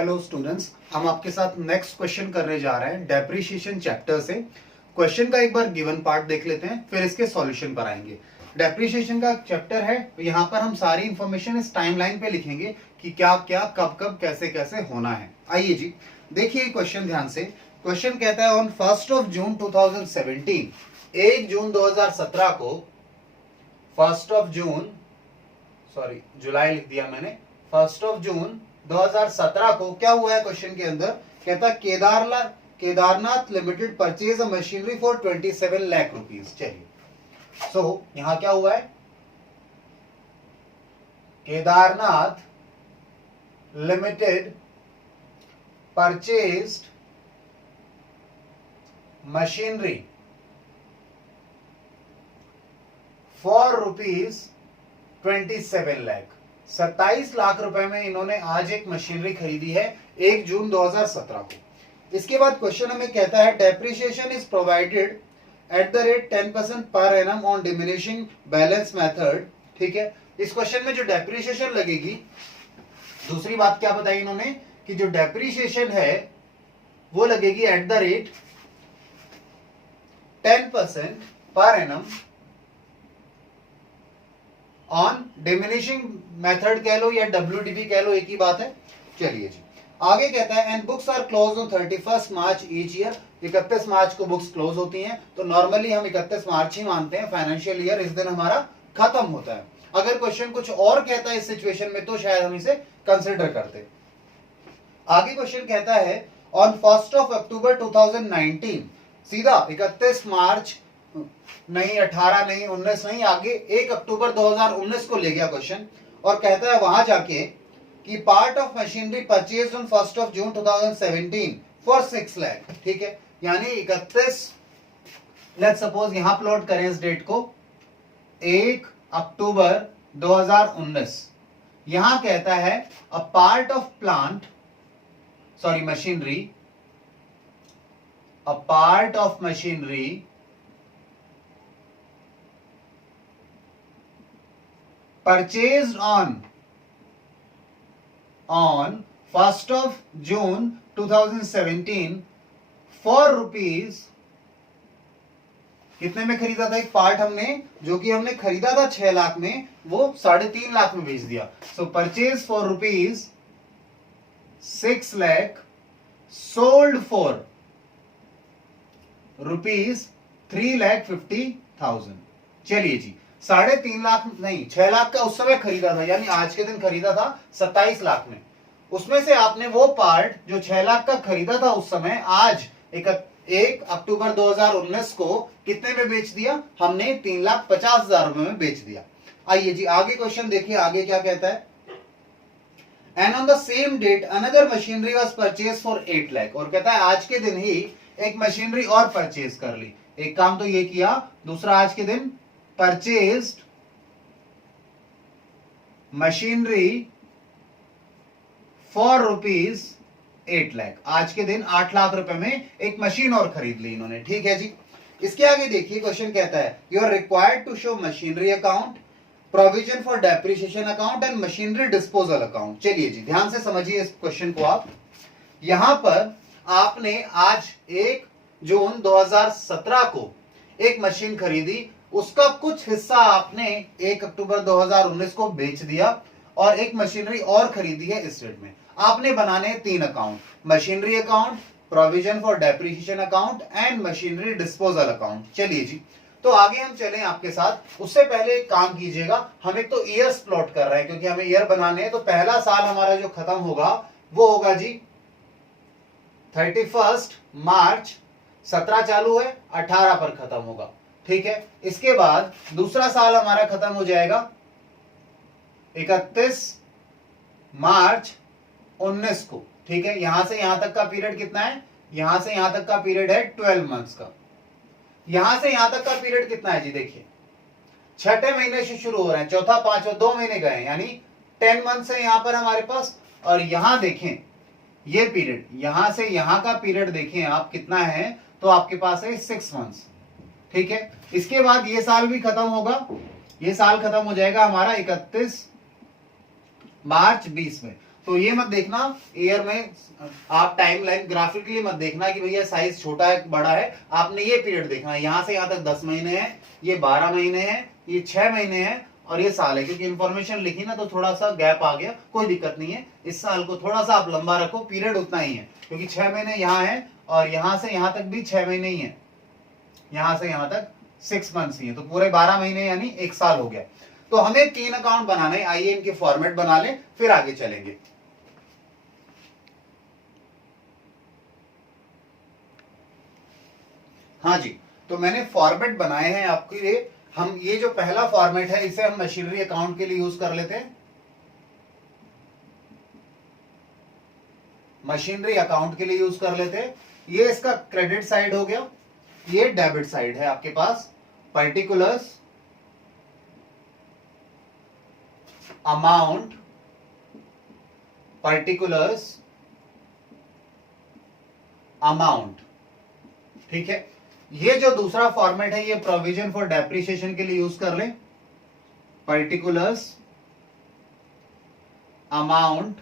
Hello students, हम आपके साथ नेक्स्ट क्वेश्चन करने जा रहे हैं डेप्रिसिएशन चैप्टर से। क्वेश्चन का एक बार गिवन पार्ट देख लेते हैं, फिर इसके सॉल्यूशन पर आएंगे। डेप्रिसिएशन का चैप्टर है, तो यहाँ पर हम सारी इंफॉर्मेशन इस टाइमलाइन पे लिखेंगे कि क्या क्या कब कब कैसे कैसे होना है। आइए जी, देखिए क्वेश्चन ध्यान से। क्वेश्चन कहता है ऑन 1 जून 2017, 1 जून 2017 को, 1 जून सॉरी जुलाई लिख दिया मैंने, 1 जून 2017 को क्या हुआ है क्वेश्चन के अंदर। कहता Kedarnath limited purchase a machinery for 27 lakh rupees. चलिए, सो यहां क्या हुआ है, Kedarnath limited purchased machinery for rupees 27 lakh, 27 lakh रुपए में इन्होंने आज एक मशीनरी खरीदी है 1 जून 2017 को। इसके बाद क्वेश्चन हमें कहता है depreciation is provided at the rate 10% per annum on diminishing balance method. ठीक है, इस क्वेश्चन में जो डेप्रिसिएशन लगेगी, दूसरी बात क्या बताई इन्होंने कि जो डेप्रिसिएशन है वो लगेगी at the rate 10% per annum on diminishing method कह लो या WDB कह लो, एक ही बात है। चलिए जी, आगे कहता है and books are close on 31 March each year. 31 मार्च को बुक्स क्लोज होती हैं, तो नॉर्मली हम 31 मार्च ही मानते हैं, फाइनेंशियल ईयर इस दिन हमारा खत्म होता है। अगर क्वेश्चन कुछ और कहता है इस सिचुएशन में तो शायद हम इसे कंसिडर करते। आगे क्वेश्चन कहता है ऑन 1 अक्टूबर 2019, सीधा 31 मार्च नहीं, 18 नहीं, 19 नहीं, आगे 1 अक्टूबर 2019 को ले गया क्वेश्चन, और कहता है वहां जाके कि part of machinery purchase on 1 June 2017 for 6 lakh. ठीक है, यानी 31, लेट सपोज यहां प्लॉट करें इस डेट को, 1 अक्टूबर 2019। यहां कहता है a part of plant sorry machinery, a part of machinery purchased on 1 June 2017 for rupees, कितने में खरीदा था एक पार्ट हमने, जो कि हमने खरीदा था 6 लाख में, वो 3.5 लाख में बेच दिया। सो purchase for rupees 6 lakh, sold for rupees 3,50,000। चलिए जी, 3.5 लाख नहीं, 6 लाख का उस समय खरीदा था, यानी आज के दिन खरीदा था 27 लाख में। उसमें से आपने वो पार्ट जो 6 लाख का खरीदा था उस समय, आज 1 अक्टूबर 2019 को कितने में बेच दिया हमने, 3,50,000 रुपए में बेच दिया। आइए जी, आगे क्वेश्चन देखिए, आगे क्या कहता है। And on the same date another machinery was purchase for 8 lakh, और कहता है आज के दिन ही एक मशीनरी और परचेज कर ली। एक काम तो ये किया, दूसरा आज के दिन purchased machinery for rupees 8 lakh, आज के दिन 8 लाख रुपए में एक मशीन और खरीद ली इन्होंने। ठीक है जी, इसके आगे देखिए क्वेश्चन कहता है you are required to show machinery account, provision for depreciation account and machinery disposal account. चलिए जी, ध्यान से समझिए इस क्वेश्चन को आप। यहां पर आपने आज 1 जून 2017 को एक मशीन खरीदी, उसका कुछ हिस्सा आपने 1 अक्टूबर 2019 को बेच दिया, और एक मशीनरी और खरीदी है इस डेट में। आपने बनाने 3 account, machinery account, provision for depreciation account and machinery disposal account. चलिए जी, तो आगे हम चलें आपके साथ। उससे पहले एक काम कीजिएगा, हम एक तो ईयर्स प्लॉट कर रहे हैं क्योंकि हमें ईयर बनाने हैं। तो पहला साल हमारा जो खत्म होगा वो होगा जी 31 मार्च, 17 चालू है, 18 पर खत्म होगा। ठीक है, इसके बाद दूसरा साल हमारा खत्म हो जाएगा 31 मार्च 19 को। ठीक है, यहां से यहां तक का पीरियड कितना है, यहां से यहां तक का पीरियड है 12 मंथ्स का। यहां से यहां तक का पीरियड कितना है जी, देखिए छठे महीने से शुरू हो रहे हैं, चौथा पांचवा 2 महीने गए, यानी 10 मंथ्स है यहां पर हमारे पास। और यहां देखें ये पीरियड, यहां से यहां का पीरियड देखें आप कितना है, तो आपके पास है 6 मंथ्स। ठीक है, इसके बाद ये साल भी खत्म होगा, ये साल खत्म हो जाएगा हमारा 31 मार्च 20 में। तो ये मत देखना ईयर में, आप टाइमलाइन ग्राफिकली मत देखना कि भैया साइज छोटा है बड़ा है, आपने ये पीरियड देखना है, यहां से यहां तक 10 महीने हैं, ये 12 महीने हैं, ये 6 महीने हैं और ये साल है। क्योंकि इंफॉर्मेशन लिखी ना तो थोड़ा सा गैप आ गया, कोई दिक्कत नहीं है, इस साल को थोड़ा सा आप लंबा रखो, पीरियड उतना ही है क्योंकि 6 महीने यहाँ है और यहां से यहां तक भी 6 महीने ही है, यहां से यहां तक 6 मंथ्स ही है, तो पूरे 12 महीने यानी 1 साल हो गया। तो हमें 3 अकाउंट बनाने हैं, आइए इनके फॉर्मेट बना लें फिर आगे चलेंगे। हाँ जी, तो मैंने फॉर्मेट बनाए हैं आपके लिए। हम ये जो पहला फॉर्मेट है इसे हम मशीनरी अकाउंट के लिए यूज कर लेते हैं, मशीनरी अकाउंट के लिए यूज कर लेते हैं। ये इसका क्रेडिट साइड हो गया, ये डेबिट साइड है आपके पास। पर्टिकुलर्स अमाउंट, पर्टिकुलर्स अमाउंट, ठीक है। ये जो दूसरा फॉर्मेट है ये प्रोविजन फॉर डेप्रिसिएशन के लिए यूज कर लें, पर्टिकुलर्स अमाउंट,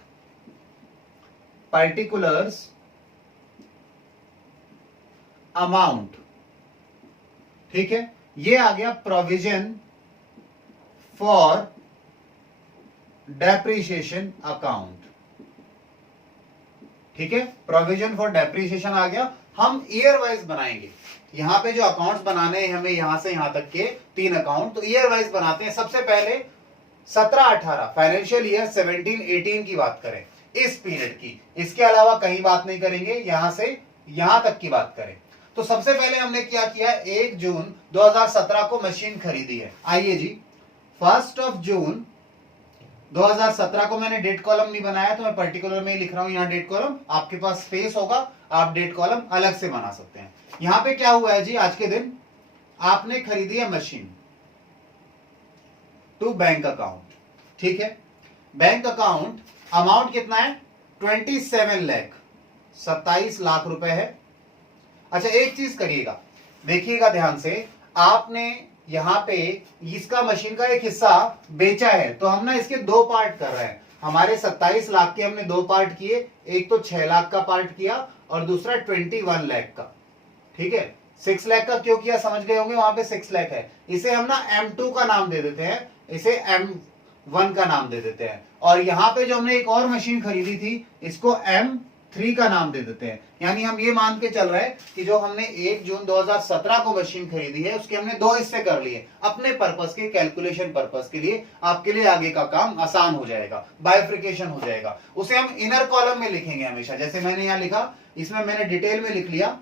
पर्टिकुलर्स अमाउंट, ठीक है। ये आ गया प्रोविजन फॉर डेप्रिसिएशन अकाउंट, ठीक है। प्रोविजन फॉर डेप्रिसिएशन आ गया। हम ईयर वाइज बनाएंगे, यहां पे जो अकाउंट्स बनाने हैं हमें यहां से यहां तक के 3 अकाउंट, तो ईयर वाइज बनाते हैं। सबसे पहले 17-18 फाइनेंशियल ईयर 17-18 की बात करें, इस पीरियड की, इसके अलावा कहीं बात नहीं करेंगे, यहां से यहां तक की बात करें। तो सबसे पहले हमने क्या किया, 1 जून 2017 को मशीन खरीदी है। आइए जी, 1 जून 2017 को मैंने डेट कॉलम नहीं बनाया तो मैं पर्टिकुलर में ही लिख रहा हूं, यहां डेट कॉलम, आपके पास स्पेस होगा, आप डेट कॉलम अलग से बना सकते हैं। यहां पे क्या हुआ है जी, आज के दिन आपने खरीदी है मशीन टू बैंक अकाउंट, ठीक है। बैंक अकाउंट अमाउंट कितना है, 27 लाख, 27 लाख रुपए है। अच्छा एक चीज करिएगा, देखिएगा ध्यान से, आपने यहां पे इसका मशीन का एक हिस्सा बेचा है, तो हम ना इसके 2 पार्ट कर रहे हैं। हमारे 27 लाख के हमने 2 पार्ट किए, एक तो 6 लाख का पार्ट किया और दूसरा 21 लाख का, ठीक है। 6 लाख का क्यों किया समझ गए होंगे, वहां पे 6 लाख है, इसे हम ना M2 का नाम दे देते हैं, इसे M1 का नाम दे देते हैं। और यहां पे जो हमने एक और मशीन खरीदी थी इसको M3 का नाम दे देते हैं। यानी हम ये मान के चल रहे हैं कि जो हमने 1 जून 2017 को मशीन खरीदी है उसके हमने 2 हिस्से कर लिए अपने पर्पस के, कैलकुलेशन पर्पस के लिए, आपके लिए आगे का काम आसान हो जाएगा, बाइफ्रिकेशन हो जाएगा। उसे हम इनर कॉलम में लिखेंगे हमेशा, जैसे मैंने यहां लिखा, इसमें मैंने डिटेल में लिख लिया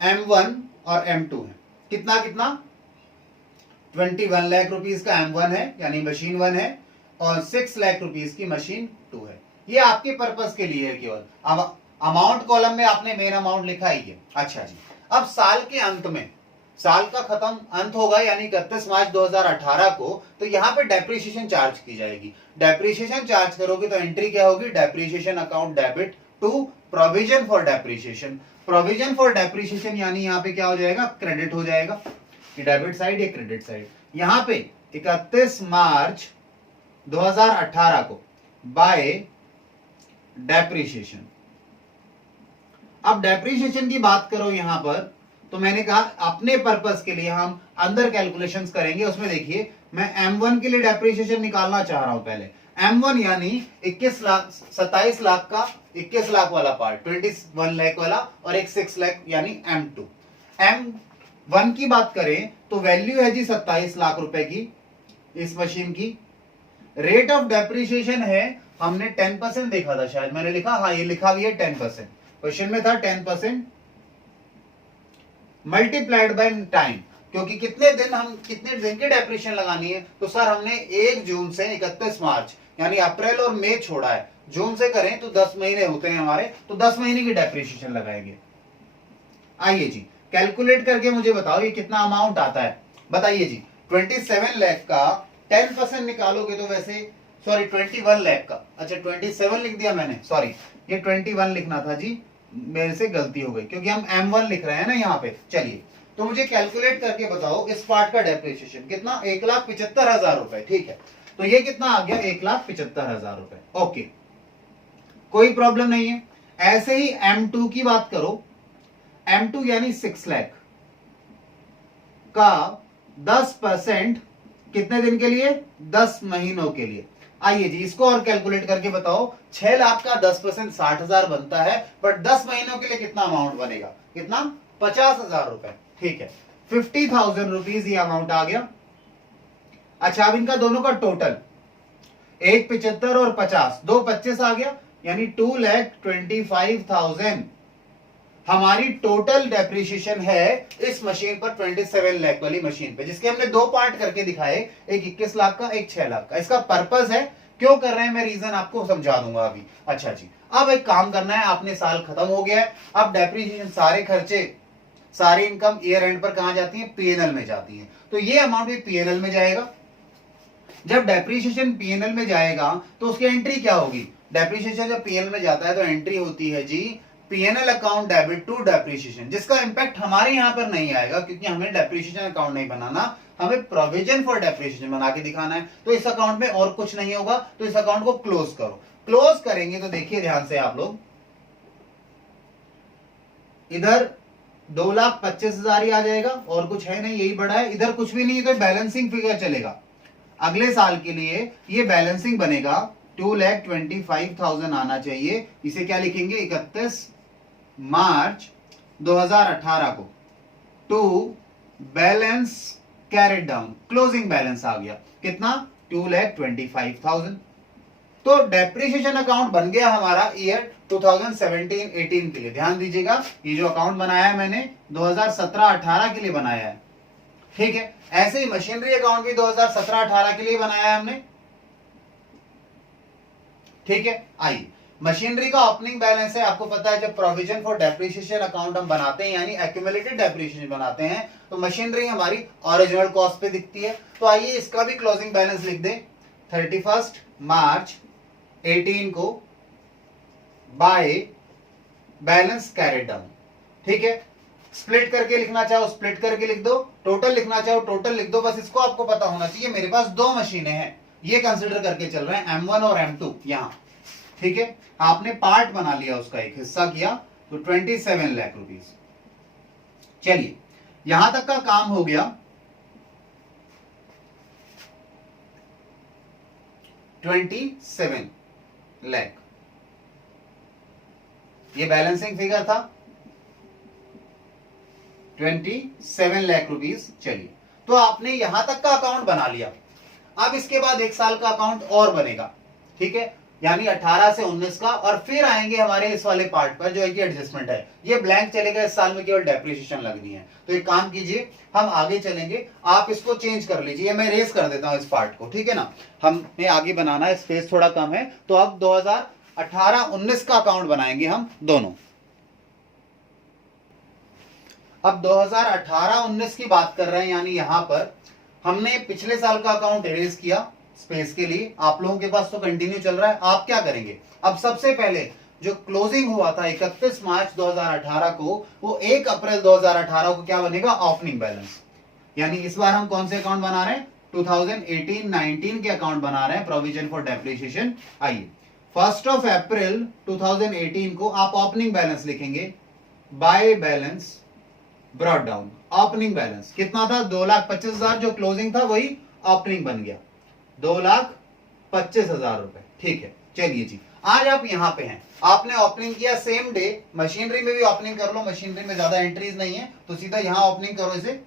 M1 और M2 है। कितना कितना, 21 लाख रुपीस का M1 है यानी मशीन 1 है, और 6 लाख रुपीस की मशीन 2 है। ये आपके पर्पस के लिए है केवल। अब अमाउंट कॉलम में आपने मेन अमाउंट लिखा ही है। अच्छा जी, अब साल के अंत में, साल का खत्म अंत होगा यानी 31 मार्च 2018 को, तो यहां पे डेप्रिसिएशन चार्ज की जाएगी। डेप्रिसिएशन चार्ज करोगे तो एंट्री क्या होगी, depreciation account debit to provision for depreciation. Provision for depreciation यानी यहां पे क्या हो जाएगा, क्रेडिट हो जाएगा, ये डेबिट साइड ये क्रेडिट साइड। यहां पे 31 मार्च 2018 को बाय डेप्रिसिएशन। अब डेप्रिसिएशन की बात करो यहां पर, तो मैंने कहा अपने पर्पस के लिए हम अंदर कैलकुलेशंस करेंगे। उसमें देखिए मैं M1 के लिए डेप्रिसिएशन निकालना चाह रहा हूं। पहले M1 यानी 21 लाख, 27 लाख का 21 लाख वाला पार्ट, 21 लाख वाला, और एक 6 लाख यानी M2। M1 की बात करें तो वैल्यू है जी 27 लाख रुपए की इस मशीन की। रेट ऑफ डेप्रिसिएशन है, हमने 10% देखा था शायद, मैंने लिखा, हाँ ये लिखा भी है 10%, क्वेश्चन में था 10% मल्टीप्लाइड बाय टाइम, क्योंकि कितने दिन की डेप्रिसिएशन लगानी है, तो सर हमने 1 जून से 31 मार्च यानी अप्रैल और मई छोड़ा है, जून से करें तो 10 महीने होते हैं हमारे, तो 10 महीने की डेप्रिसिएशन लगाएंगे। आइए जी कैलकुलेट करके मुझे बताओ ये कितना अमाउंट आता है, बताइए जी। 27 लाख का 10% निकालोगे तो वैसे, सॉरी 21 लाख का, अच्छा 27 लिख दिया मैंने, सॉरी ये 21 लिखना था जी, मेरे से गलती हो गई क्योंकि हम M1 लिख रहे हैं ना यहाँ पे। चलिए तो मुझे कैलकुलेट करके बताओ इस पार्ट का डेप्रिसिएशन कितना, 1,75,000 रुपए, ठीक है। तो ये कितना आ गया, 1,75,000 रुपए, ओके। कोई प्रॉब्लम नहीं है। ऐसे ही M2 की बात करो, M2 यानी 6 लाख का 10% कितने दिन के लिए? 10 महीनों के लिए। आइए जी इसको और कैलकुलेट करके बताओ। 6 लाख का 10% 60,000 बनता है, बट 10 महीनों के लिए कितना अमाउंट बनेगा? कितना? 50,000 रुपए। ठीक है, 50,000 रुपीज ये अमाउंट आ गया। अच्छा, अब इनका दोनों का टोटल, एक 75 और 50, दो 25 आ गया, यानी 2,25,000 हमारी टोटल डेप्रिसिएशन है इस मशीन पर, 27 लाख वाली मशीन पे, जिसके हमने दो पार्ट करके दिखाए, एक 21 लाख का, एक 6 लाख का। इसका पर्पस है, क्यों कर रहे हैं मैं रीजन आपको समझा दूंगा अभी। अच्छा जी, अब एक काम करना है, आपने साल खत्म हो गया है, अब डेप्रिसिएशन सारे खर्चे सारी इनकम ईयर एंड पर कहां जाती है? पीएनएल में जाती है। तो ये अमाउंट भी पीएनएल में जाएगा। जब डेप्रिसिएशन पीएनएल में जाएगा तो उसकी एंट्री क्या होगी? डेप्रिसिएशन जब पीएनएल में जाता है तो एंट्री होती है जी PNL account debit to depreciation, जिसका इंपैक्ट हमारे यहां पर नहीं आएगा, क्योंकि हमें डेप्रिसिएशन अकाउंट नहीं बनाना, हमें प्रोविजन फॉर डेप्रिसिएशन बना के दिखाना है। तो इस अकाउंट में और कुछ नहीं होगा, तो इस अकाउंट को क्लोज करो। क्लोज करेंगे तो देखिए ध्यान से आप लोग, इधर 2,25,000 ही आ जाएगा, और कुछ है नहीं, यही बड़ा है, इधर कुछ भी नहीं है, तो बैलेंसिंग फिगर चलेगा। अगले साल के लिए ये बैलेंसिंग बनेगा, 2,25,000 आना चाहिए। इसे क्या लिखेंगे? 31 मार्च 2018 को to balance carried down, closing balance आ गया कितना? 2,25,000। तो डेप्रिसिएशन अकाउंट बन गया हमारा ईयर 2017-18 के लिए। ध्यान दीजिएगा, ये जो अकाउंट बनाया है मैंने 2017-18 के लिए बनाया है, ठीक है। ऐसे ही मशीनरी अकाउंट भी 2017-18 के लिए बनाया है हमने, ठीक है। आइए, मशीनरी का ओपनिंग बैलेंस है, आपको पता है जब प्रोविजन फॉर डेप्रिसिएशन अकाउंट हम बनाते हैं, यानी एक्यूमुलेटेड डेप्रिसिएशन बनाते हैं, तो मशीनरी हमारी ओरिजिनल कॉस्ट पे दिखती है। तो आइए इसका भी क्लोजिंग बैलेंस लिख दें, 31 मार्च 18 को बाय बैलेंस कैरिड डाउन, ठीक है। स्प्लिट करके लिखना चाहो स्प्लिट करके लिख दो, टोटल लिखना चाहो टोटल लिख दो, बस इसको आपको पता होना चाहिए मेरे पास दो मशीनें हैं, ये कंसिडर करके चल रहे हैं, M1 और M2 यहां, ठीक है। आपने पार्ट बना लिया, उसका एक हिस्सा किया, तो 27 लाख रुपीस। चलिए, यहां तक का काम हो गया। 27 लाख ये बैलेंसिंग फिगर था, 27 लाख रुपीस। चलिए, तो आपने यहां तक का अकाउंट बना लिया। अब इसके बाद एक साल का अकाउंट और बनेगा, ठीक है, यानी 18 से 19 का, और फिर आएंगे हमारे इस वाले पार्ट पर जो है कि एडजस्टमेंट है। ये ब्लैंक चलेगा, इस साल में केवल डेप्रिसिएशन लगनी है। तो एक काम कीजिए, हम आगे चलेंगे, आप इसको चेंज कर लीजिए, मैं रेस कर देता हूं इस पार्ट को, ठीक है ना। हमें आगे बनाना है, स्पेस थोड़ा कम है, तो अब 2018-19 का अकाउंट बनाएंगे हम दोनों। अब 2018-19 की बात कर रहे हैं, यानी यहां पर हमने पिछले साल का अकाउंट इरेज किया स्पेस के लिए, आप लोगों के पास तो कंटिन्यू चल रहा है। आप क्या करेंगे, अब सबसे पहले जो क्लोजिंग हुआ था 31 मार्च 2018 को, वो 1 अप्रैल 2018 को क्या बनेगा? Opening balance. यानी इस बार हम कौन से अकाउंट बना रहे हैं? 2018-19 के अकाउंट बना रहे हैं, प्रोविजन फॉर डेप्रिसिएशन। आइए, 1 अप्रैल 2018 को आप ओपनिंग बैलेंस लिखेंगे, by balance brought down. Opening balance कितना था? 2,25,000, जो क्लोजिंग था वही ओपनिंग बन गया, 2,25,000 रुपए, ठीक है। चलिए जी, आज आप यहां पे हैं, आपने ओपनिंग किया सेम डे, मशीनरी में भी ओपनिंग कर लो, मशीनरी में ज्यादा एंट्रीज नहीं है, तो सीधा यहां ओपनिंग करो इसे,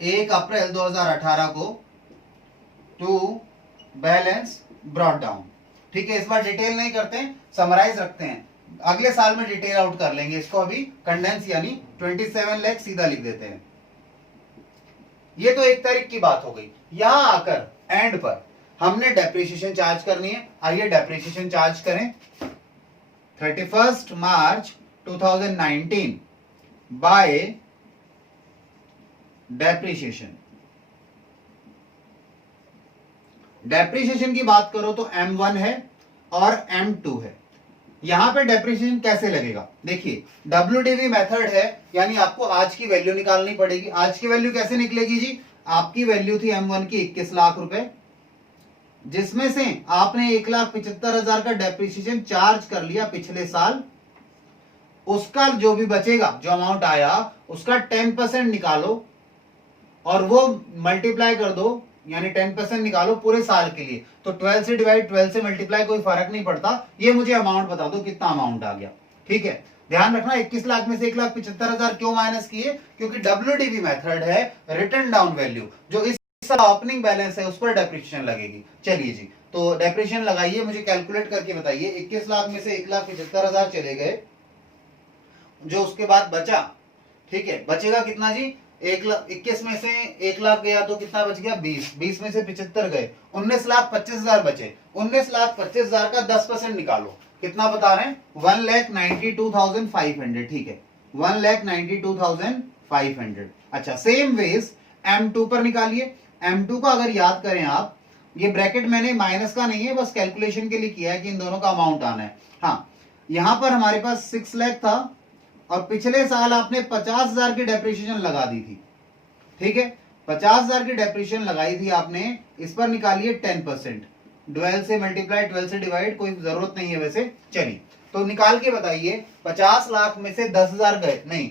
1 अप्रैल 2018 को टू बैलेंस ब्रॉट डाउन, ठीक है। इस बार डिटेल नहीं करते, समराइज रखते हैं, अगले साल में डिटेल आउट कर लेंगे इसको, अभी कंडेंस यानी 27 लाख सीधा लिख देते हैं। ये तो एक तारीख की बात हो गई। यहां आकर एंड पर हमने डेप्रिसिएशन चार्ज करनी है। आइए डेप्रिसिएशन चार्ज करें, 31 मार्च 2019 बाय डेप्रिसिएशन। डेप्रिसिएशन की बात करो तो M1 है और M2 है। यहां पे डेप्रिसिएशन कैसे लगेगा? देखिए, WDV मेथड है, यानी आपको आज की वैल्यू निकालनी पड़ेगी। आज की वैल्यू कैसे निकलेगी जी? आपकी वैल्यू थी M1 की 21 लाख रुपए, जिसमें से आपने 1,75,000 का डेप्रिसिएशन चार्ज कर लिया पिछले साल, उसका जो भी बचेगा, जो अमाउंट आया उसका 10% निकालो और वो मल्टीप्लाई कर दो, यानी 10% निकालो पूरे साल के लिए। तो 12 से डिवाइड, 12 से मल्टीप्लाई, कोई फर्क नहीं पड़ता। ये मुझे अमाउंट बता दो कितना अमाउंट आ गया। ठीक है, ध्यान रखना 21 लाख में से 1,75,000 क्यों माइनस किए, क्योंकि WDV मेथड है रिटर्न डाउन वैल्यू, जो इस ओपनिंग बैलेंस है उस पर डेप्रिसिएशन लगेगी। चलिए जी, तो डेप्रिसिएशन लगाइए, मुझे कैलकुलेट करके बताइए। 21 लाख में से 1,75,000 चले गए, जो उसके बाद बचा, ठीक है, बचेगा कितना जी, 1,21 में से 1 लाख गया तो कितना बच गया, 20, 20 में से 75 गए, 19,25,000 बचे। 19,25,000 का 10% निकालो, कितना बता रहे हैं, 1,92,500। ठीक है, 1,92,500। अच्छा, सेम वेज M2 पर निकालिए। M2 का अगर याद करें आप, ये ब्रैकेट मैंने माइनस का नहीं है, बस कैलकुलेशन के लिए किया है कि इन दोनों का अमाउंट आना है। हाँ, यहां पर हमारे पास 6 लाख था और पिछले साल आपने 50,000 की डेप्रिसिएशन लगा दी थी। ठीक है, 50,000 की डेप्रिसिएशन लगाई थी आपने, इस पर निकालिए 10%। 12 से मल्टीप्लाई, 12 से डिवाइड, कोई जरूरत नहीं है वैसे। चलिए, तो निकाल के बताइए, 50 लाख में से 10,000 गए, नहीं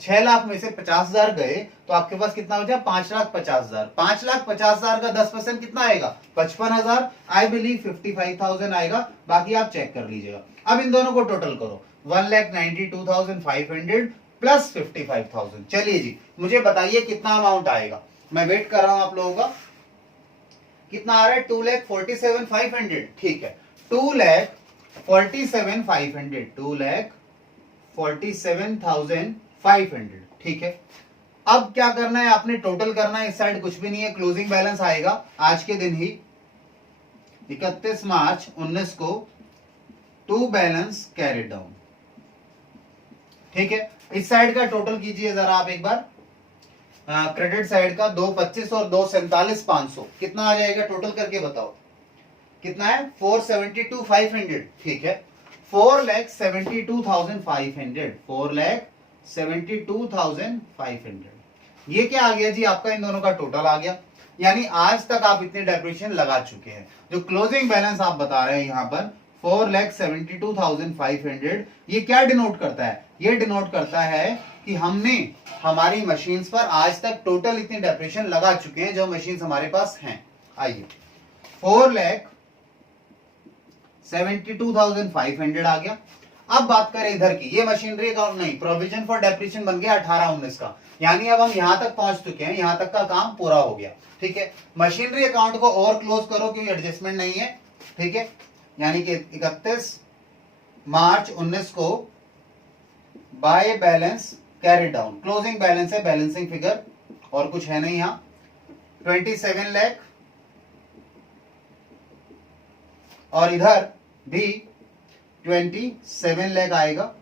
6 लाख में से 50,000 गए, तो आपके पास कितना बचा, 5,50,000। 5,50,000 का 10% कितना आएगा, 55,000। आई बिलीव 55,000 आएगा, बाकी आप चेक कर लीजिएगा। अब इन दोनों को टोटल करो, 1,92,500 प्लस 55,000। चलिए जी, मुझे बताइए कितना अमाउंट आएगा, मैं वेट कर रहा हूं आप लोगों का। कितना आ रहा है, 2,47,500। ठीक है, 2,47,500, 2,47,500। ठीक है, अब क्या करना है, आपने टोटल करना है। इस साइड कुछ भी नहीं है, क्लोजिंग बैलेंस आएगा आज के दिन ही, 31 मार्च 19 को, टू बैलेंस कैरिड डाउन। ठीक है, इस साइड का टोटल कीजिए जरा आप एक बार, क्रेडिट साइड का 2,25 और 2,47,500, कितना आ जाएगा, टोटल करके बताओ कितना है, 4,72,500। ठीक है, 4,72,500, 4,72,500। ये क्या आ गया जी, आपका इन दोनों का टोटल आ गया। यानी आज तक आप इतने डेप्रिसिएशन लगा चुके हैं। जो क्लोजिंग बैलेंस आप बता रहे हैं यहां पर 4,72,500, ये क्या डिनोट करता है, ये डिनोट करता है कि हमने हमारी मशीन्स पर आज तक टोटल इतनी डेप्रिसिएशन लगा चुके हैं जो मशीन्स हमारे पास हैं। आइए, 4,72,500 आ गया। अब बात करें इधर की, ये मशीनरी अकाउंट नहीं, प्रोविजन फॉर डेप्रिसिएशन बन गया 18-19 का, यानी अब हम यहां तक पहुंच चुके हैं, यहां तक का काम पूरा हो गया। ठीक है, मशीनरी अकाउंट को और क्लोज करो क्योंकि एडजस्टमेंट नहीं है। ठीक है, यानी कि 31 मार्च 19 को by balance carry down, closing balance है, बैलेंसिंग फिगर और कुछ है नहीं यहां, 27 लाख, और इधर भी 27 लाख आएगा,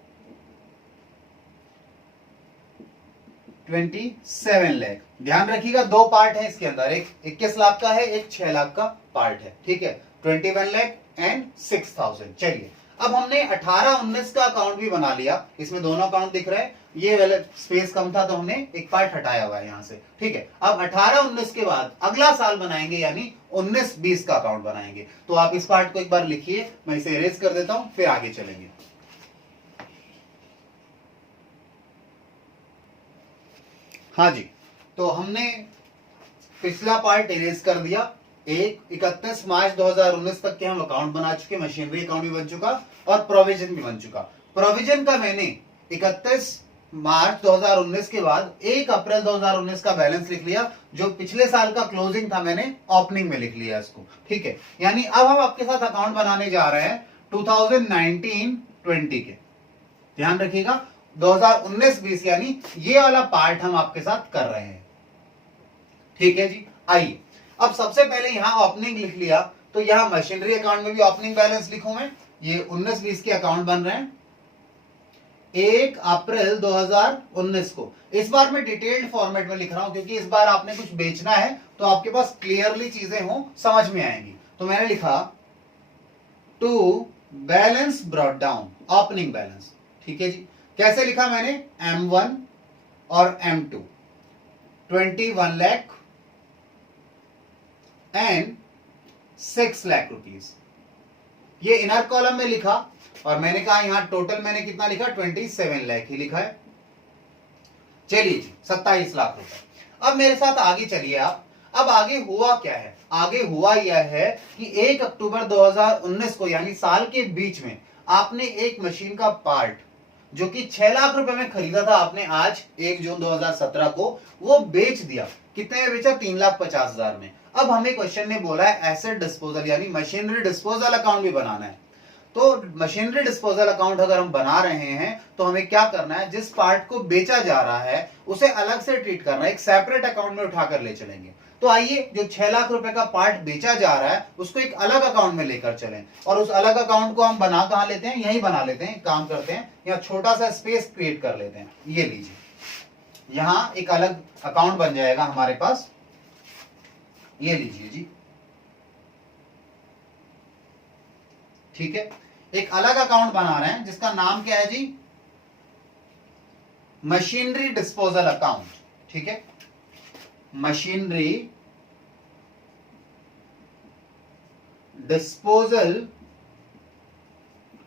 27 लाख। ध्यान रखिएगा, दो पार्ट है इसके अंदर, एक 21 लाख का है, एक 6 लाख का पार्ट है। ठीक है, 21 लाख एंड 6,000। चलिए, अब हमने 18-19 का अकाउंट भी बना लिया, इसमें दोनों अकाउंट दिख रहे हैं, ये वाला स्पेस कम था तो हमने एक पार्ट हटाया हुआ है यहां से। ठीक है, अब 18-19 के बाद अगला साल बनाएंगे, यानी 19-20 का अकाउंट बनाएंगे। तो आप इस पार्ट को एक बार लिखिए, मैं इसे इरेज कर देता हूं, फिर आगे चलेंगे। हाँ जी, तो हमने पिछला पार्ट इरेज कर दिया। 31 मार्च 2019 तक के हम अकाउंट बना चुके, मशीनरी अकाउंट भी बन चुका और प्रोविजन भी बन चुका। प्रोविजन का मैंने 31 मार्च 2019 के बाद 1 अप्रैल 2019 का बैलेंस लिख लिया, जो पिछले साल का क्लोजिंग था मैंने ओपनिंग में लिख लिया इसको। ठीक है, यानी अब हम आपके साथ अकाउंट बनाने जा रहे हैं 2019-20 के। ध्यान रखिएगा, 2019-20 यानी ये वाला पार्ट हम आपके साथ कर रहे हैं। ठीक है जी, आइए, अब सबसे पहले यहां ओपनिंग लिख लिया, तो यहां मशीनरी अकाउंट में भी ओपनिंग बैलेंस लिखूं मैं। ये 19-20 के अकाउंट बन रहे हैं 1 अप्रैल 2019 को। इस बार मैं डिटेल्ड फॉर्मेट में लिख रहा हूं क्योंकि इस बार आपने कुछ बेचना है तो आपके पास क्लियरली चीजें हो, समझ में आएंगी। तो मैंने लिखा to balance brought down, opening balance. ठीक है जी, कैसे लिखा मैंने, M1 और M2, 21 lakh and 6 lakh rupees. ये इनर कॉलम में लिखा और मैंने कहा यहां टोटल मैंने कितना लिखा, 27 लाख ही लिखा है। चलिए जी 27 लाख रुपए। अब मेरे साथ आगे चलिए आप। अब आगे हुआ क्या है, आगे हुआ यह है कि 1 अक्टूबर 2019 को यानी साल के बीच में आपने एक मशीन का पार्ट जो कि 6 लाख रुपए में खरीदा था आपने आज 1 जून 2017 को, वो बेच दिया। कितने में बेचा, 3,50,000 में। अब हमें क्वेश्चन ने बोला है एसेट डिस्पोजल यानी मशीनरी डिस्पोजल अकाउंट भी बनाना है। तो मशीनरी डिस्पोजल अकाउंट अगर हम बना रहे हैं तो हमें क्या करना है, जिस पार्ट को बेचा जा रहा है उसे अलग से ट्रीट करना है, एक सेपरेट अकाउंट में उठाकर ले चलेंगे। तो आइए जो 6 लाख रुपए का पार्ट बेचा जा रहा है उसको एक अलग अकाउंट में लेकर चलें, और उस अलग अकाउंट को हम बना कहां लेते हैं, यही बना लेते हैं। काम करते हैं, यहाँ छोटा सा स्पेस क्रिएट कर लेते हैं। ये लीजिए, यहां एक अलग अकाउंट बन जाएगा हमारे पास। ये लीजिए जी, ठीक है। एक अलग अकाउंट बना रहे हैं जिसका नाम क्या है जी, मशीनरी डिस्पोजल अकाउंट, ठीक है। मशीनरी डिस्पोजल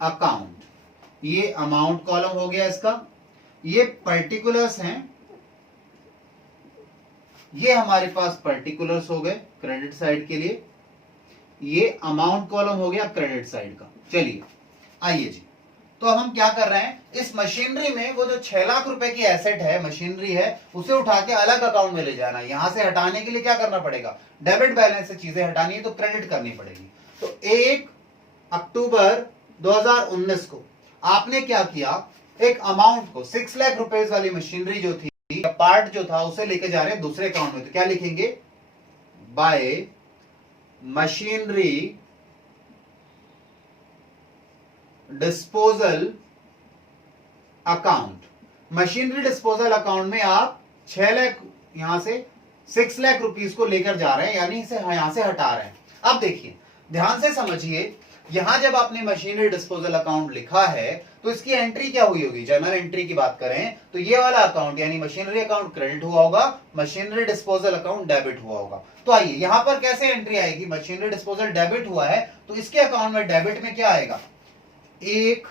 अकाउंट, ये अमाउंट कॉलम हो गया इसका। ये पर्टिकुलर्स हैं, ये हमारे पास पर्टिकुलर्स हो गए क्रेडिट साइड के लिए। ये अमाउंट कॉलम हो गया क्रेडिट साइड का। चलिए आइए जी, तो हम क्या कर रहे हैं, इस मशीनरी में वो जो 6 लाख रुपए की एसेट है, मशीनरी है, उसे उठा के अलग अकाउंट में ले जाना है। यहां से हटाने के लिए क्या करना पड़ेगा, डेबिट बैलेंस से चीजें हटानी है तो क्रेडिट करनी पड़ेगी। तो 1 अक्टूबर 2019 को आपने क्या किया, एक अमाउंट को 6 लाख रुपए वाली मशीनरी जो थी, पार्ट जो था, उसे लेके जा रहे हैं दूसरे अकाउंट में। तो क्या लिखेंगे, bye machinery disposal account. Machinery disposal account में आप 6 लाख यहां से 6 लाख रुपीस को लेकर जा रहे हैं, यानी इसे यहां से हटा रहे हैं। अब देखिए ध्यान से समझिए, यहां जब आपने मशीनरी डिस्पोजल अकाउंट लिखा है तो इसकी एंट्री क्या हुई होगी, जर्नल एंट्री की बात करें तो ये वाला अकाउंट यानी मशीनरी अकाउंट क्रेडिट हुआ होगा, मशीनरी डिस्पोजल अकाउंट डेबिट हुआ होगा। तो आइए यहां पर कैसे एंट्री आएगी, मशीनरी डिस्पोजल डेबिट हुआ है तो इसके अकाउंट में डेबिट में क्या आएगा, 1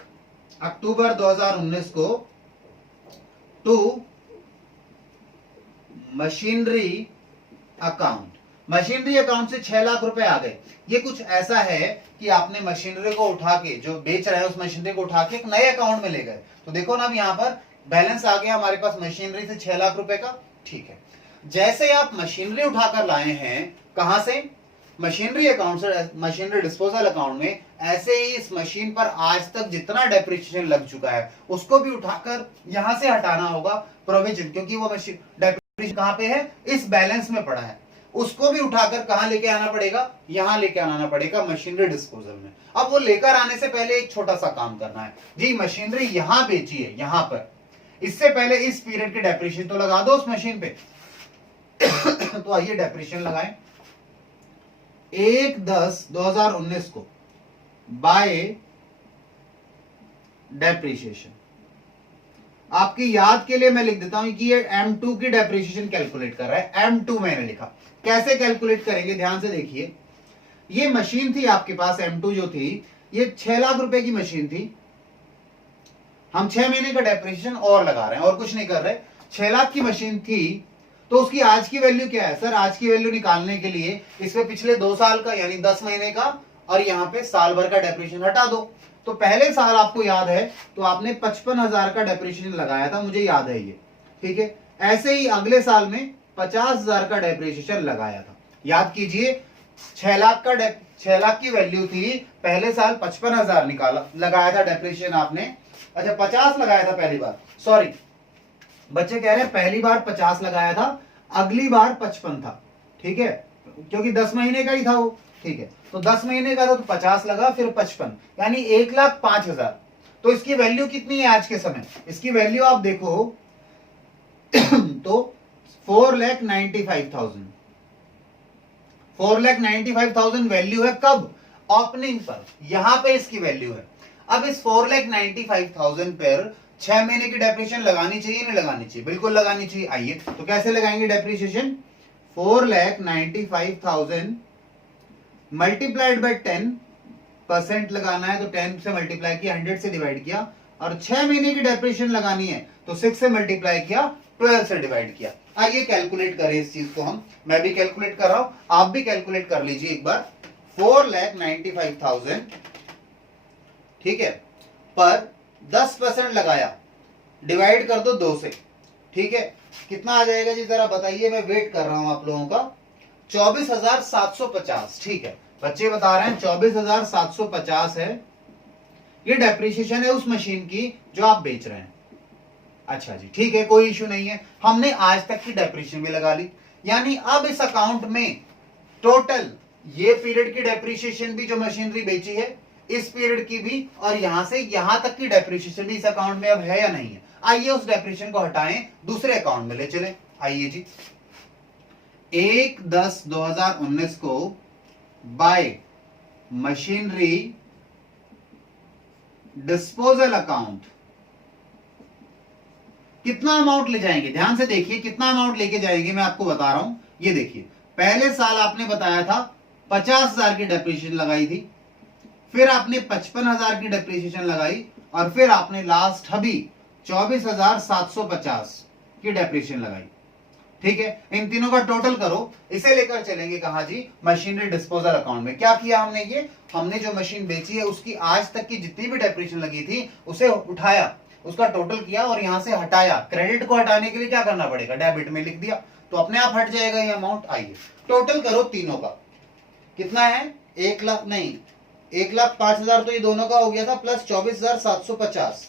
अक्टूबर 2019 को to machinery account. Machinery account से 6 लाख रुपए आ गए। ये कुछ ऐसा है कि आपने मशीनरी को उठा के, जो बेच रहे हैं उस मशीनरी को उठा के एक नए अकाउंट में ले गए। तो देखो ना अब यहां पर बैलेंस आ गया हमारे पास मशीनरी से 6 लाख रुपए का, ठीक है। जैसे आप मशीनरी उठाकर लाए हैं, कहां से, मशीनरी अकाउंट से मशीनरी डिस्पोजल अकाउंट में, ऐसे ही इस मशीन पर आज तक जितना डेप्रिसिएशन लग चुका है उसको भी उठाकर यहां से हटाना होगा प्रोविजन, क्योंकि वो मशीन डेप्रिसिएशन कहां पे है, इस बैलेंस में पड़ा है। उसको भी उठाकर कहां लेके आना पड़ेगा, यहां लेके आना पड़ेगा मशीनरी डिस्पोजल में। अब वो लेकर आने से पहले एक छोटा सा काम करना है जी, मशीनरी यहां बेची है यहां पर, इससे पहले इस पीरियड के डेप्रिसिएशन तो लगा दो उस मशीन पे। तो आइए डेप्रिसिएशन लगाएं, 1/10/2019 को बाय डेप्रिसिएशन। आपकी याद के लिए मैं लिख देता हूं कि ये M2 की डेप्रिसिएशन कैलकुलेट कर रहा है। M2 मैंने लिखा, कैसे कैलकुलेट करेंगे ध्यान से देखिए। ये मशीन थी आपके पास, M2 जो थी, ये 6 लाख रुपए की मशीन थी। हम 6 महीने का डेप्रिसिएशन और लगा रहे हैं और कुछ नहीं कर रहे। 6 लाख की मशीन थी तो उसकी आज की वैल्यू क्या है सर, आज की वैल्यू निकालने के लिए इसमें पिछले 2 साल का यानी 10 महीने का और यहाँ पे साल भर का डेप्रिसिएशन हटा दो। तो पहले साल आपको याद है तो आपने 55,000 का डेप्रिसिएशन लगाया था, मुझे याद है ये, ठीक है। ऐसे ही अगले साल में 50,000 का डेप्रिसिएशन लगाया था। याद कीजिए 6 लाख की वैल्यू थी, पहले साल 55,000 निकाला लगाया था डेप्रिसिएशन आपने। अच्छा 50 लगाया था पहली बार, सॉरी बच्चे कह रहे हैं पहली बार 50 लगाया था, अगली बार 55 था, ठीक है, क्योंकि 10 महीने का ही था वो, ठीक है। तो 10 महीने का था तो 50 लगा, फिर 55 यानी 1,05,000। तो इसकी वैल्यू कितनी है आज के समय, इसकी वैल्यू आप देखो तो 4,95,000। 4,95,000 वैल्यू है कब, ओपनिंग पर, यहां पे इसकी वैल्यू है। अब इस 4,95,000 पर 6 महीने की डेप्रिसिएशन लगानी चाहिए नहीं लगानी चाहिए, बिल्कुल लगानी चाहिए। आइए तो कैसे लगाएंगे डेप्रिसिएशन, 4,95,000 मल्टीप्लाइड बाय 10% लगाना है तो 10 से मल्टीप्लाई किया, 100 से डिवाइड किया, और 6 महीने की डेप्रिसिएशन लगानी है तो 6 से मल्टीप्लाई किया, 12 से डिवाइड किया। आइए कैलकुलेट करें इस चीज को हम, मैं भी कैलकुलेट कर रहा हूं, आप भी कैलकुलेट कर लीजिए एक बार। 4,95,000, ठीक है, पर 10% लगाया, डिवाइड कर दो 2 से, ठीक है, कितना आ जाएगा जी जरा बताइए, मैं वेट कर रहा हूं आप लोगों का। 24,750, ठीक है, बच्चे बता रहे हैं 24,750 है, ये डेप्रिसिएशन है उस मशीन की जो आप बेच रहे हैं। अच्छा जी, ठीक है, कोई इशू नहीं है, हमने आज तक की डेप्रिसिएशन भी लगा ली, यानी अब इस अकाउंट में टोटल ये पीरियड की डेप्रिसिएशन भी जो मशीनरी बेची है, इस पीरियड की भी, और यहां से यहां तक की डेप्रिसिएशन भी इस अकाउंट में अब है या नहीं है। आइए उस डेप्रिसिएशन को हटाएं, दूसरे अकाउंट में ले चले। आइए जी, 1/10/2019 को बाय मशीनरी डिस्पोजल अकाउंट कितना अमाउंट ले जाएंगे, ध्यान से देखिए कितना अमाउंट लेके जाएंगे, मैं आपको बता रहा हूं। ये देखिए, पहले साल आपने बताया था 50,000 की डेप्रिसिएशन लगाई थी, फिर आपने 55,000 की डेप्रिसिएशन लगाई, और फिर आपने लास्ट अभी 24,750 की डेप्रिसिएशन लगाई, ठीक है। इन तीनों का टोटल करो, इसे लेकर चलेंगे कहां जी, मशीनरी डिस्पोजल अकाउंट में। क्या किया हमने, ये हमने जो मशीन बेची है उसकी आज तक की जितनी भी डेप्रिसिएशन लगी थी उसे उठाया, उसका टोटल किया और यहां से हटाया। क्रेडिट को हटाने के लिए क्या करना पड़ेगा, डेबिट में लिख दिया तो अपने आप हट जाएगा ये अमाउंट। आइए टोटल करो तीनों का, कितना है, 1 लाख नहीं, 1,05,000 तो ये दोनों का हो गया था, प्लस 24,750,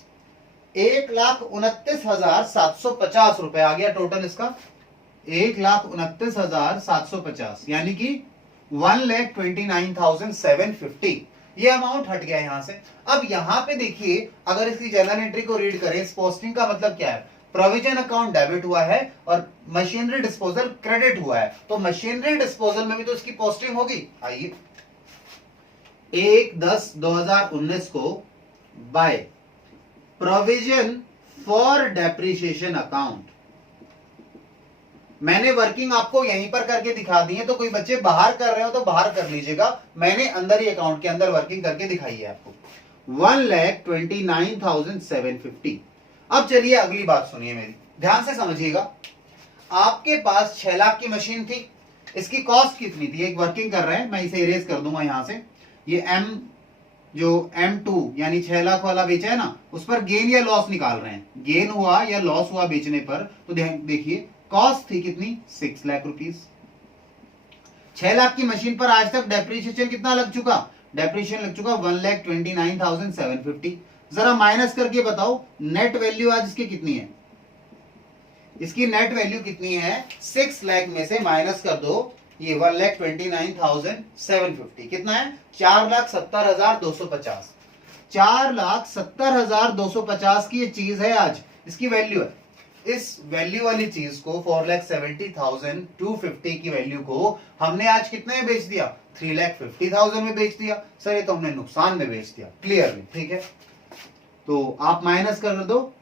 1,29,750 रुपए आ गया टोटल इसका, 1,29,750, यानी कि 1,29,750, ये अमाउंट हट गया यहां से। अब यहां पे देखिए, अगर इसकी जर्नल एंट्री को रीड करें, इस पोस्टिंग का मतलब क्या है, प्रोविजन अकाउंट डेबिट हुआ है और मशीनरी डिस्पोजल क्रेडिट हुआ है, तो मशीनरी डिस्पोजल में भी तो इसकी पोस्टिंग होगी। आइए, 1/10/2019 को by provision for depreciation account, मैंने वर्किंग आपको यहीं पर करके दिखा दी है, तो कोई बच्चे बाहर कर रहे हो तो बाहर कर लीजिएगा, मैंने अंदर ही अकाउंट के अंदर वर्किंग करके दिखाई है आपको। 1,29,750। अब चलिए अगली बात सुनिए मेरी, ध्यान से समझिएगा। आपके पास 6 लाख की मशीन थी, इसकी कॉस्ट कितनी थी, एक वर्किंग कर रहे हैं, मैं इसे इरेज कर दूंगा यहां से। ये जो M2 यानी 6 लाख वाला बेचा है ना, उस पर गेन या लॉस निकाल रहे हैं, गेन हुआ या लॉस हुआ बेचने पर, तो देखिए कॉस्ट थी कितनी, 6 लाख रुपीस। 6 लाख की मशीन पर आज तक डेप्रिसिएशन कितना लग चुका, डेप्रिसिएशन लग चुका 1,29,750। जरा माइनस करके बताओ नेट वैल्यू आज इसकी कितनी है, इसकी नेट वैल्यू कितनी है, 6 लाख में से माइनस कर दो ये 1,29,750, कितना है, 4,70,250। 4,70,250 की ये चीज है आज, इसकी वैल्यू है। इस वैल्यू वाली चीज को 4,70,250 की वैल्यू को हमने आज कितने में बेच दिया, 3,50,000 में बेच दिया। सर ये तो हमने नुकसान में बेच दिया, क्लियरली, ठीक है। तो आप माइनस कर दो,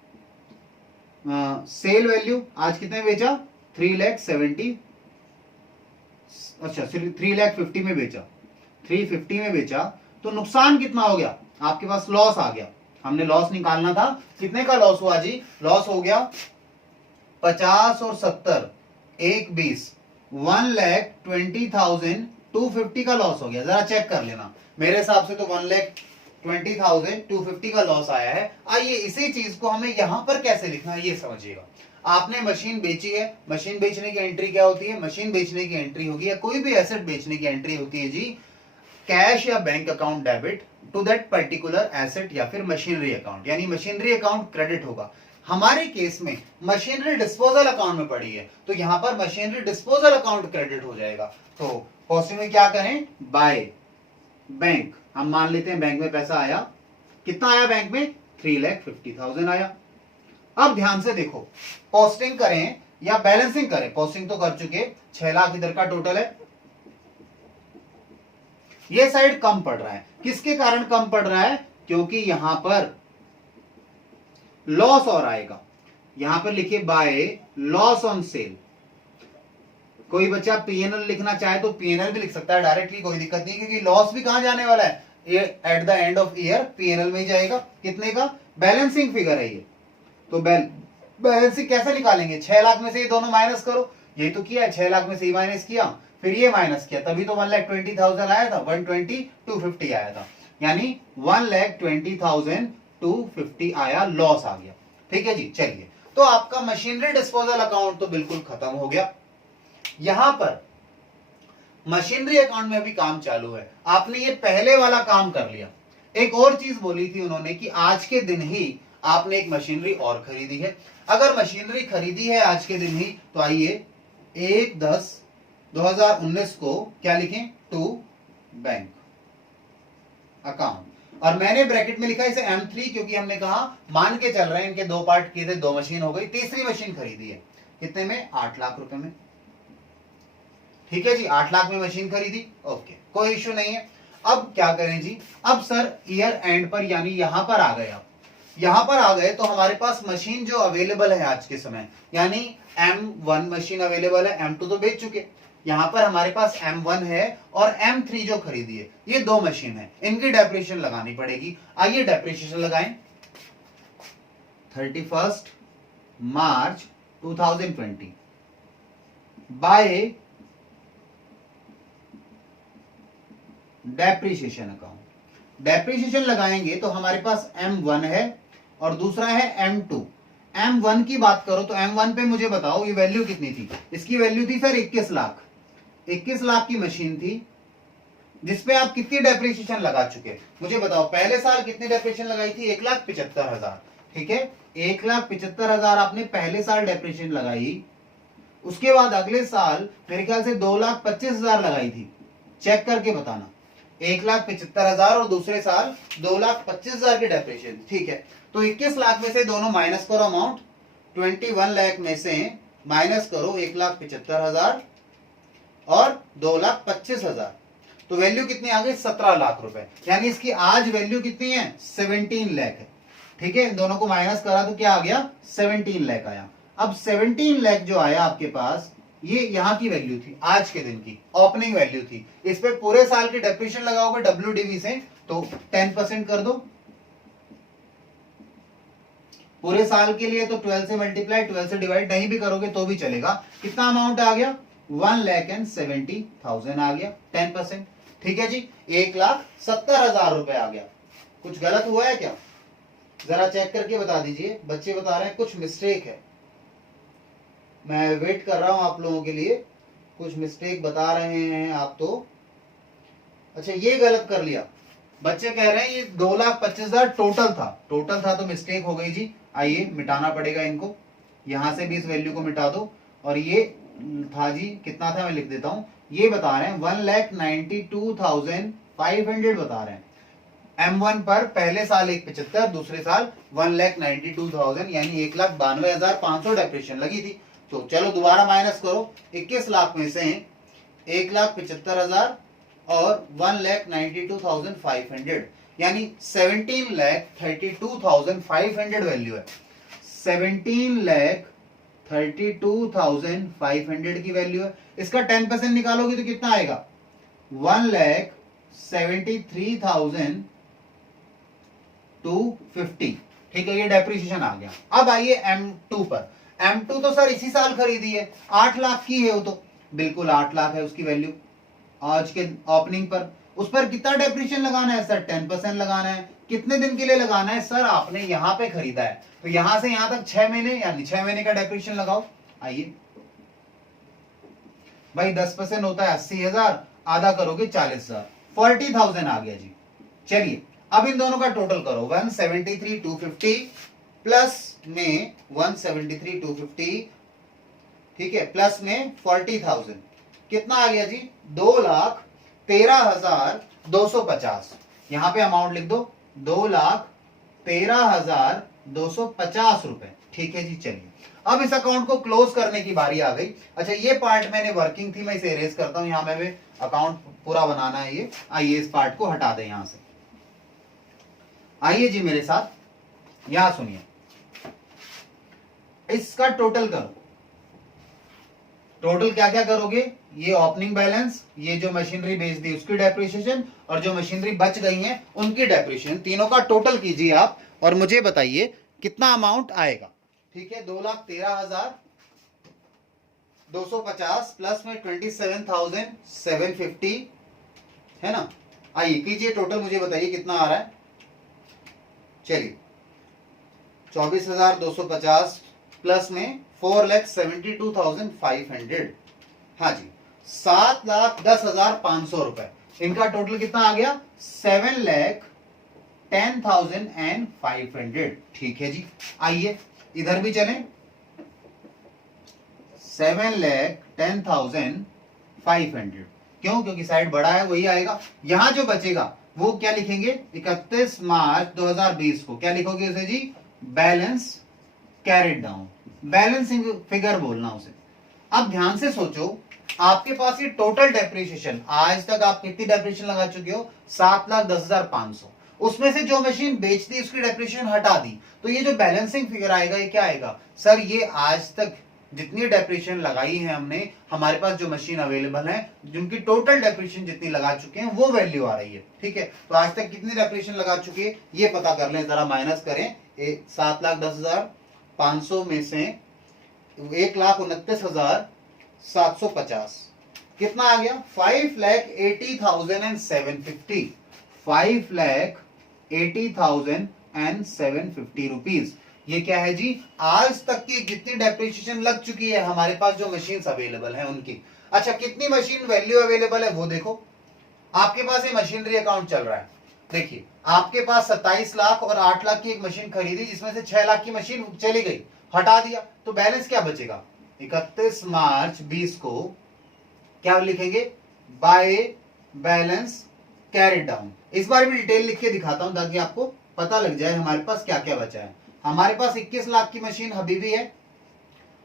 सेल वैल्यू आज कितने में बेचा, 3,70,000, अच्छा 3,50,000 में बेचा, 350 में बेचा, तो नुकसान कितना हो गया, आपके पास लॉस आ गया। हमने लॉस निकालना था, कितने का लॉस हुआ जी, लॉस हो गया 50 और 70, 1,20, 1,20,250 का लॉस हो गया। जरा चेक कर लेना, मेरे हिसाब से तो 1,20,250 का लॉस आया है। आइए इसी चीज को हमें यहां पर कैसे लिखना है ये समझिएगा। आपने मशीन बेची है, मशीन बेचने की एंट्री क्या होती है, मशीन बेचने की एंट्री होगी या कोई भी एसेट बेचने की एंट्री होती है जी, कैश या bank account debit to that particular asset या फिर मशीनरी अकाउंट, यानी मशीनरी अकाउंट क्रेडिट होगा। हमारे केस में मशीनरी डिस्पोजल अकाउंट में पड़ी है, तो यहां पर मशीनरी डिस्पोजल अकाउंट क्रेडिट हो जाएगा। तो पोस्टिंग में क्या करें, बाय बैंक, हम मान लेते हैं बैंक में पैसा आया, कितना आया बैंक में, 3,50,000 आया। अब ध्यान से देखो, पोस्टिंग करें या बैलेंसिंग करें, पोस्टिंग तो कर चुके, 6 लाख इधर का टोटल है, ये साइड कम पड़ रहा है, किसके कारण कम पड़ रहा है, क्योंकि यहां पर लॉस और आएगा, यहां पर लिखिए बाय लॉस ऑन सेल, कोई बच्चा पीएनएल लिखना चाहे तो पीएनएल भी लिख सकता है डायरेक्टली, कोई दिक्कत नहीं, क्योंकि लॉस भी कहां जाने वाला है, ये at the end of year PNL में ही जाएगा। कितने का? बैलेंसिंग फिगर है ये। तो बैलेंसिंग कैसे निकालेंगे? 6 लाख में से ये दोनों माइनस करो, यही तो किया है, 6 लाख में से ये माइनस किया, फिर ये माइनस किया, तभी तो 1,20,000 आया था, 120,250 आया था, यानी 1,20,250 आया, लॉस आ गया। ठीक है जी, चलिए, तो आपका मशीनरी डिस्पोजल अकाउंट तो बिल्कुल खत्म हो गया। यहां पर मशीनरी अकाउंट में भी काम चालू है। आपने ये पहले वाला काम कर लिया। एक और चीज बोली थी उन्होंने कि आज के दिन ही आपने एक मशीनरी और खरीदी है। अगर मशीनरी खरीदी है आज के दिन ही, तो आइए 1/10/2019 को क्या लिखें? टू बैंक अकाउंट, और मैंने ब्रैकेट में लिखा इसे M3, क्योंकि हमने कहा मान के चल रहे हैं इनके दो पार्ट किए थे, 2 मशीन हो गई, तीसरी मशीन खरीदी है। कितने में? 8 लाख रुपए में। ठीक है जी, 8 लाख में मशीन खरीदी, ओके, कोई इश्यू नहीं है। अब क्या करें जी? अब सर ईयर एंड पर, यानी यहां पर आ गए, आप यहां पर आ गए तो हमारे पास मशीन जो अवेलेबल है आज के समय, यानी M1 मशीन अवेलेबल है, M2 तो बेच चुके, यहां पर हमारे पास M1 है और M3 जो खरीदी है, ये 2 मशीन है, इनकी डेप्रिसिएशन लगानी पड़ेगी। आइए डेप्रिसिएशन लगाएं। 31 मार्च 2020 बाय डेप्रिसिएशन अकाउंट। डेप्रिसिएशन लगाएंगे तो हमारे पास M1 है और दूसरा है M2। M1 की बात करो तो M1 पे मुझे बताओ ये वैल्यू कितनी थी? इसकी वैल्यू थी सर 21 लाख। 21 लाख की मशीन थी, जिसपे आप कितनी डेप्रिसिएशन लगा चुके? मुझे बताओ, पहले साल कितनी डेप्रिसिएशन लगाई थी? 1,75,000। ठीक है, 1,75,000 आपने पहले साल डेप्रिसिएशन लगाई। उसके बाद अगले साल मेरे ख्याल से 2,25,000 लगाई थी। चेक करके बताना, 1,75,000 और दूसरे साल 2,25,000 की डेप्रिसिएशन। ठीक है, तो 21 लाख में से दोनों माइनस करो अमाउंट, 21 लाख में से माइनस करो 1,75,000 और 2,25,000, तो वैल्यू कितनी आ गई? 17 लाख रुपए। यानी इसकी आज वैल्यू कितनी है? 17 लाख है। ठीक है, इन दोनों को माइनस करा तो क्या आ गया? 17 लाख आया। अब 17 लाख जो आया आपके पास, ये यहां की वैल्यू थी, आज के दिन की ओपनिंग वैल्यू थी। इस पे पूरे साल की डेप्रिसिएशन लगाओगे WDV से तो 10% कर दो। पूरे साल के लिए तो 12 से मल्टीप्लाई, 12 से डिवाइड नहीं भी करोगे तो भी चलेगा। कितना अमाउंट आ गया? 1,70,000 आ गया, 10%। ठीक है जी, 1,70,000 रुपए आ गया। कुछ गलत हुआ है क्या? जरा चेक करके बता दीजिए। बच्चे बता रहे हैं कुछ मिस्टेक है, मैं वेट कर रहा हूं आप लोगों के लिए। कुछ मिस्टेक बता रहे हैं आप तो। अच्छा, ये गलत कर लिया, बच्चे कह रहे हैं ये 2,25,000 टोटल था तो मिस्टेक हो गई जी। आइए मिटाना पड़ेगा इनको, यहां से भी इस वैल्यू को मिटा दो। और ये था जी, कितना था मैं लिख देता हूं। ये बता रहे हैं 1,92,500 बता रहे हैं। M1 पर पहले साल 1,75, दूसरे साल 1,92,000, यानी 1,92,500 डेप्रिसिएशन लगी थी। तो चलो दोबारा माइनस करो, 21 लाख में से 1,75,000 और 1,92,500, यानी 17,32,500 वैल्यू है। 17,32,500 की वैल्यू है। इसका 10% निकालोगे तो कितना आएगा? 1,73,250। ठीक है, ये डेप्रिसिएशन आ गया। अब आइए M2 पर। M2 तो सर इसी साल खरीदी है, 8 लाख की है वो तो, बिल्कुल 8 लाख है उसकी वैल्यू आज के ओपनिंग पर। उस पर कितना डेप्रिसिएशन लगाना है सर? 10% लगाना है। कितने दिन के लिए लगाना है सर? आपने यहां पे खरीदा है तो यहां से यहां तक 6 महीने, यानी 6 महीने का डेप्रिसिएशन लगाओ। आइए भाई, 10% होता है 80,000, आधा करोगे 40,000, 40,000 आ गया जी। चलिए अब इन दोनों का टोटल करो, 173,250 प्लस में 173,250, ठीक है, प्लस में 40,000, कितना आ गया जी? 2,13,250। यहां पे अमाउंट लिख दो, 2,13,250 रुपए। ठीक है जी, चलिए अब इस अकाउंट को क्लोज करने की बारी आ गई। अच्छा, ये पार्ट मैंने वर्किंग थी, मैं इसे इरेज करता हूं। यहां में अकाउंट पूरा बनाना है ये। आइए इस पार्ट को हटा दें यहां से। आइए जी मेरे साथ, यहां सुनिए, इसका टोटल करो। टोटल क्या क्या करोगे, ये ओपनिंग बैलेंस, ये जो मशीनरी बेच दी उसकी डेप्रिसिएशन, और जो मशीनरी बच गई है उनकी डेप्रिसिएशन, तीनों का टोटल कीजिए आप और मुझे बताइए कितना अमाउंट आएगा। ठीक है, 2,13,250 प्लस में 27,750 है ना। आइए कीजिए टोटल, मुझे बताइए कितना आ रहा है। चलिए 24,250 प्लस में 4,72,500, हाँ जी 7,10,500 रुपए, इनका टोटल कितना आ गया 7,10,500। ठीक है जी, आइए इधर भी चलें, 7,10,500, क्यों, क्योंकि साइड बड़ा है वही आएगा। यहां जो बचेगा वो क्या लिखेंगे, 31 मार्च 2020 को क्या लिखोगे उसे जी, balance carried down, balancing figure बोलना उसे। अब ध्यान से सोचो, आपके पास ये टोटल डेप्रिसिएशन, आज तक आप कितनी डेप्रिसिएशन लगा चुके हो, 7,10,500, उसमें से जो मशीन बेच दी उसकी डेप्रिसिएशन हटा दी, तो ये जो बैलेंसिंग फिगर आएगा ये क्या आएगा सर, ये आज तक जितनी डेप्रिसिएशन लगाई है हमने, हमारे पास जो मशीन अवेलेबल है जिनकी टोटल डेप्रिसिएशन जितनी लगा चुके हैं वो वैल्यू आ रही है। ठीक है, तो आज तक कितनी डेप्रिसिएशन लगा चुके हैं ये पता कर लें, जरा माइनस करें 7,10,500 में से 1,29,750 कितना आ गया, 5,80,750, 5,80,750 रुपीज। ये क्या है जी, आज तक की जितनी डेप्रिसिएशन लग चुकी है हमारे पास जो मशीन अवेलेबल है उनकी। अच्छा, कितनी मशीन वैल्यू अवेलेबल है वो देखो, आपके पास ये मशीनरी अकाउंट चल रहा है, देखिए आपके पास 27 लाख और 8 लाख की एक मशीन खरीदी जिसमें से 6 लाख की मशीन चली गई, हटा दिया, तो बैलेंस क्या बचेगा, 31 मार्च 20 को क्या लिखेंगे, बाय बैलेंस कैरिड डाउन। इस बार भी डिटेल लिख के दिखाता हूं ताकि आपको पता लग जाए हमारे पास क्या क्या बचा है। हमारे पास 21 लाख की मशीन अभी भी है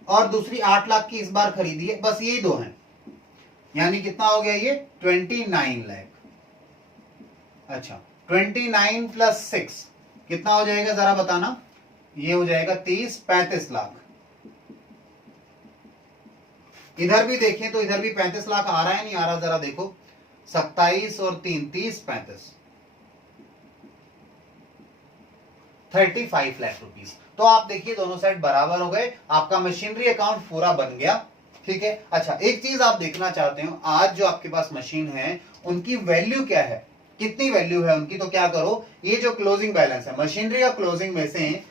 और दूसरी 8 लाख की इस बार खरीदी है, बस यही दो हैं, यानी कितना हो गया ये 29 लाख। अच्छा 29 प्लस 6 कितना हो जाएगा जरा बताना, ये हो जाएगा 30-35 लाख। इधर भी देखें तो इधर भी 35 लाख आ रहा है नहीं आ रहा, जरा देखो 27 और 3 30-35 35 लाख रुपीस। तो आप देखिए दोनों साइड बराबर हो गए, आपका मशीनरी अकाउंट पूरा बन गया। ठीक है, अच्छा एक चीज आप देखना चाहते हो, आज जो आपके पास मशीन है उनकी वैल्यू क्या है, कितनी वैल्यू है उनकी, तो क्या करो, ये जो क्लोजिंग बैलेंस है मशीनरी और क्लोजिंग में से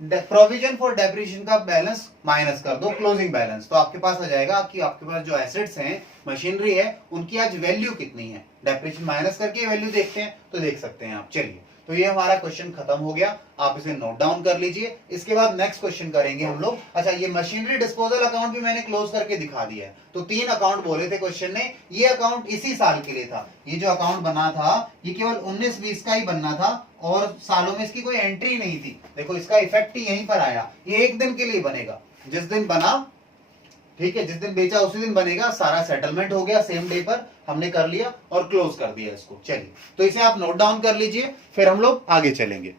प्रोविजन फॉर डेप्रिसिएशन का बैलेंस माइनस कर दो क्लोजिंग बैलेंस, तो आपके पास आ जाएगा कि आपके पास जो एसेट्स हैं मशीनरी है उनकी आज वैल्यू कितनी है, डेप्रिसिएशन माइनस करके वैल्यू देखते हैं तो देख सकते हैं आप। चलिए, तो ये हमारा क्वेश्चन खत्म हो गया, आप इसे नोट डाउन कर लीजिए। इसके बाद नेक्स्ट क्वेश्चन करेंगे हम लोग। अच्छा, ये मशीनरी डिस्पोजल अकाउंट भी मैंने क्लोज करके दिखा दिया है, तो 3 अकाउंट बोले थे क्वेश्चन ने, ये अकाउंट इसी साल के लिए था, ये जो अकाउंट बना था ये केवल 19-20 का ही बनना था और सालों में इसकी कोई एंट्री नहीं थी। देखो इसका इफेक्ट ही यहीं पर आया, ये एक दिन के लिए बनेगा, जिस दिन बना, ठीक है, जिस दिन बेचा उसी दिन बनेगा, सारा सेटलमेंट हो गया, सेम डे पर हमने कर लिया और क्लोज कर दिया इसको। चलिए, तो इसे आप नोट डाउन कर लीजिए, फिर हम लोग आगे चलेंगे।